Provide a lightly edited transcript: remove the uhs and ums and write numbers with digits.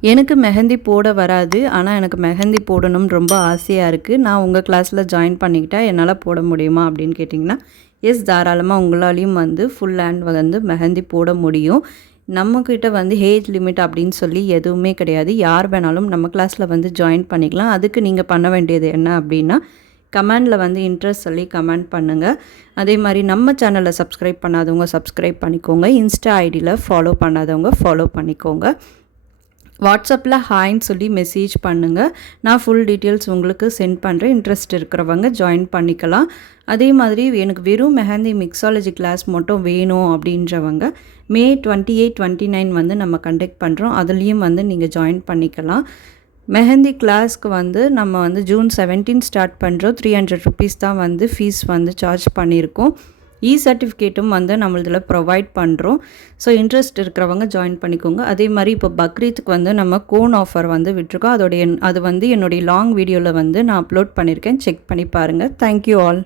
எனக்கு மெஹந்தி போட வராது. ஆனா, எனக்கு மெஹந்தி போடணும்னு ரொம்ப ஆசையா இருக்கு. நான் உங்க கிளாஸ்ல ஜாயின் பண்ணிக்கிட்டா என்னால போட முடியுமா? அப்படின்னு கேட்டிங்கன்னா, எஸ் தாராளமா உங்களாலயும் வந்து ஃபுல் ஹேண்ட் வந்து மெஹந்தி போட முடியும். நம்மக்கிட்ட வந்து ஏஜ் லிமிட் அப்படின்னு சொல்லி எதுவுமே கிடையாது. யார் வேணாலும் நம்ம கிளாஸ்ல வந்து ஜாயின் பண்ணிக்கலாம். அதுக்கு நீங்க பண்ண வேண்டியது என்ன அப்படின்னா, கமெண்ட்ல வந்து இன்ட்ரெஸ்ட் சொல்லி கமெண்ட் பண்ணுங்க. அதே மாரி நம்ம சேனல சப்ஸ்கிரைப் பண்ணாதவங்க சப்ஸ்கிரைப் பண்ணிக்கோங்க. இன்ஸ்டா ஐடியில ஃபாலோ பண்ணாதவங்க ஃபாலோ பண்ணிக்கோங்க. வாட்ஸ்அப்பில் ஹாய்ன்னு சொல்லி மெசேஜ் பண்ணுங்கள். நான் ஃபுல் டீட்டெயில்ஸ் உங்களுக்கு சென்ட் பண்ணுறேன். இன்ட்ரெஸ்ட் இருக்கிறவங்க ஜாயின் பண்ணிக்கலாம். அதே மாதிரி எனக்கு வெறும் மெஹந்தி மிக்ஸாலஜி கிளாஸ் மட்டும் வேணும் அப்படின்றவங்க மே 28, 29 வந்து நம்ம கண்டக்ட் பண்ணுறோம். அதுலேயும் வந்து நீங்கள் ஜாயின் பண்ணிக்கலாம். மெஹந்தி கிளாஸ்க்கு வந்து நம்ம வந்து ஜூன் 17 ஸ்டார்ட் பண்ணுறோம். 300 ருபீஸ் தான் வந்து ஃபீஸ் வந்து சார்ஜ் பண்ணியிருக்கோம். சர்டிஃபிகேட்டும் வந்து நம்மளதில் ப்ரொவைட் பண்ணுறோம். ஸோ இன்ட்ரெஸ்ட் இருக்கிறவங்க ஜாயின் பண்ணிக்கோங்க. அதே மாதிரி இப்போ பக்ரீத்துக்கு வந்து நம்ம கோன் ஆஃபர் வந்து விட்டுருக்கோம். அது வந்து என்னுடைய லாங் வீடியோவில் வந்து நான் அப்லோட் பண்ணியிருக்கேன். செக் பண்ணி பாருங்கள். Thank you all.